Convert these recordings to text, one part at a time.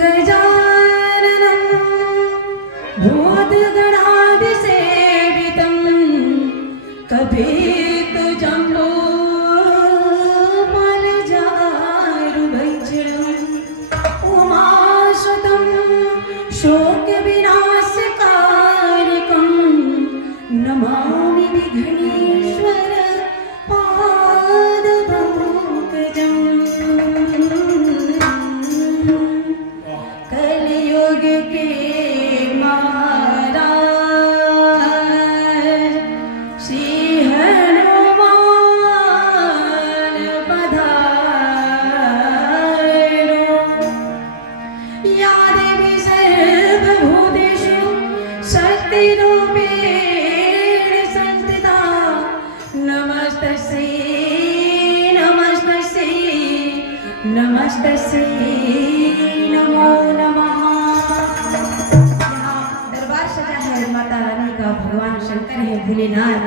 गजाननं भूतगणादिसेवितं कपित्थजम्बो फलचारुभक्षणम् उमासुतं शोकविनाशकारकं नमामि विघ्नेश्वर पादपङ्कजम्। कलियुग के महाराज श्री हनुमान पधारो। या देवी सर्वभूतेषु शक्तिरूपेण संस्थिता नमस्तस्यै नमस्तस्यै नमस्तस्यै नमो नमः। यहाँ दरबार सजा है माता रानी का, भगवान शंकर है, भोलेनाथ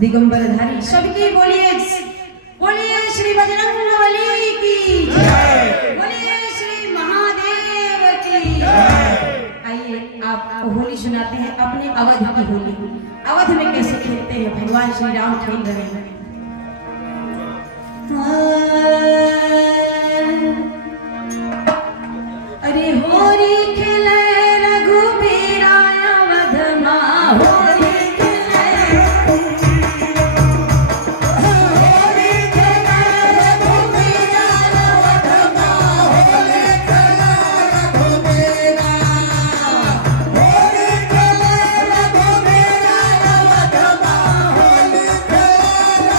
दिगंबरधारी। सबकी बोलिए बोलिए श्री बजरंगबली की जय, बोलिए श्री महादेव की जय। आइए आपको होली सुनाते हैं, अपने अवध की होली। अवध में कैसे खेलते हैं भगवान श्री राम खेल रहे हैं। अरे होरी खेले रघुबीरा अवध मां, होरी खेले रघुबीरा अवध मां, होरी खेले रघुबीरा, होरी खेले रघुबीरा अवध मां, होरी खेले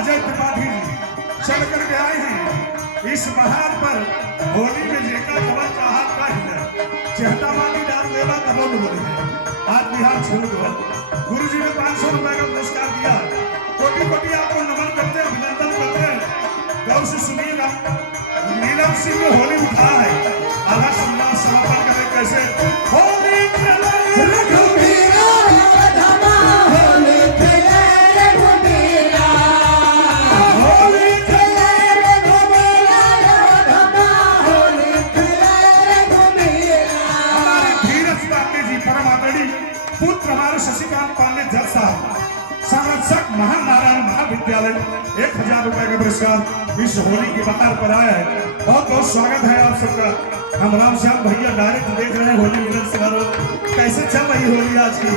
अजय त्रिपाठी जी चल करके आए हैं इस पहाड़ पर होली में जेका खबर चाहत का हिल चेहटा मानी डाल देवा कबूल बोले हैं आज बिहार छोड़ दो गुरु जी ने 500 रुपए का पुरस्कार दिया कोटि कोटि आपको नमन करते हैं अभिनंदन करते हैं गौर से सुनिएगा नीलम सिंह ने होली उठा है आधा सम्मान समापन करे कैसे होली खेले रघुबीरा राधा होली खेले रघुबीरा होली खेले रघुबीरा राधा होली खेले रघुबीरा। हमारे धीरज पांडे जी परम आदरणीय पुत्र हमारे शशिकांत पांडे जज साहब संरक्षक महानारायण महाविद्यालय 1000 रुपए का पुरस्कार इस होली के बाहर पर आया है बहुत बहुत स्वागत है आप सबका हम रामश्याम भैया डायरेक्ट देख रहे हैं होली मिलन समारोह कैसे चल रही होली आज की